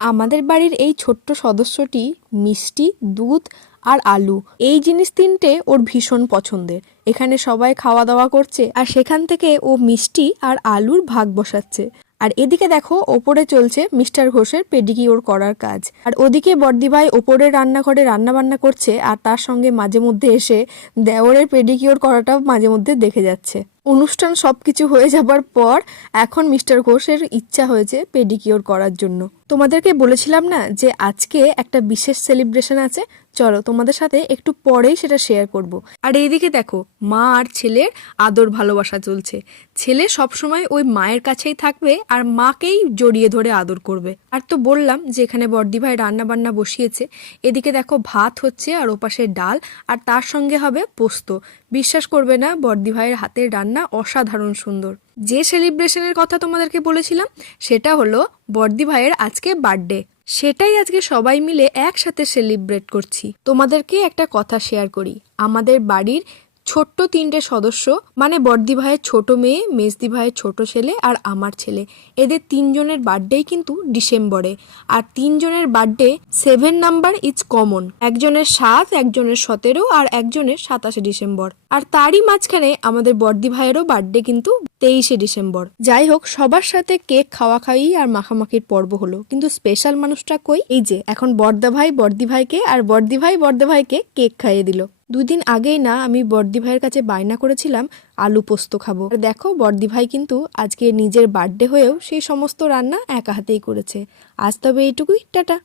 আমাদের বাড়ির এই ছোট্ট সদস্যটি মিষ্টি, দুধ আর আলু, এই জিনিস তিনটে ওর ভীষণ পছন্দের। এখানে সবাই খাওয়া দাওয়া করছে আর সেখান থেকে ও মিষ্টি আর আলুর ভাগ বসাচ্ছে। আর এদিকে দেখো ওপরে চলছে মিস্টার ঘোষের পেডিকিওর করার কাজ। আর ওদিকে বর্দিভাই ওপরের রান্নাঘরে রান্না বান্না করছে আর তার সঙ্গে মাঝে মধ্যে এসে দেওরের পেডিকিওর করাটাও মাঝে মধ্যে দেখে যাচ্ছে। অনুষ্ঠান সবকিছু হয়ে যাবার পর এখন মিস্টার ঘোষের ইচ্ছা হয়েছে পেডিকিওর করার জন্য। তোমাদেরকে বলেছিলাম না যে আজকে একটা বিশেষ সেলিব্রেশন আছে, চলো তোমাদের সাথে একটু পরেই সেটা শেয়ার করব। আর এইদিকে দেখো মা আর ছেলের আদর ভালোবাসা চলছে। ছেলে সবসময় ওই মায়ের কাছেই থাকবে আর মাকেই জড়িয়ে ধরে আদর করবে। আর তো বললাম যে এখানে বর্দি ভাই রান্না বান্না বসিয়েছে। এদিকে দেখো ভাত হচ্ছে আর ওপাশে ডাল, আর তার সঙ্গে হবে পোস্ত। বিশ্বাস করবে না, বর্দি ভাইয়ের হাতের রান্না অসাধারণ সুন্দর। যে সেলিব্রেশনের কথা তোমাদেরকে বলেছিলাম সেটা হলো বর্দি ভাইয়ের আজকে বার্থডে। সেটাই আজকে সবাই মিলে একসাথে সেলিব্রেট করছি। তোমাদেরকে একটা কথা শেয়ার করি, আমাদের বাড়ির ছোট্ট তিনটে সদস্য, মানে বর্দি ভাইয়ের ছোট মেয়ে, মেজদি ভাইয়ের ছোট ছেলে আর আমার ছেলে, এদের তিনজনের বার্থডেই কিন্তু ডিসেম্বরে। আর তিনজনের বার্থডে 7 নাম্বার ইজ কমন, একজনের 7, একজনের 17 আর একজনের 27 ডিসেম্বর। আর তারই মাঝখানে আমাদের বর্দি ভাইয়েরও বার্থডে কিন্তু 23 ডিসেম্বর। যাই হোক, সবার সাথে কেক খাওয়া খাওয়ি আর মাখামাখির পর্ব হলো, কিন্তু স্পেশাল মানুষটা কই? এই যে এখন বর্দা ভাই বর্দি ভাইকে আর বর্দি ভাই বর্দা ভাইকে কেক খাইয়ে দিল। 2 দিন আগেই না আমি বর্দি ভাইয়ের কাছে বায়না করেছিলাম আলু পোস্ত খাবো। আর দেখো বর্দি ভাই কিন্তু আজকে নিজের বার্থডে হয়েও সেই সমস্ত রান্না একা হাতেই করেছে। আজ তবে এইটুকুই, টাটা।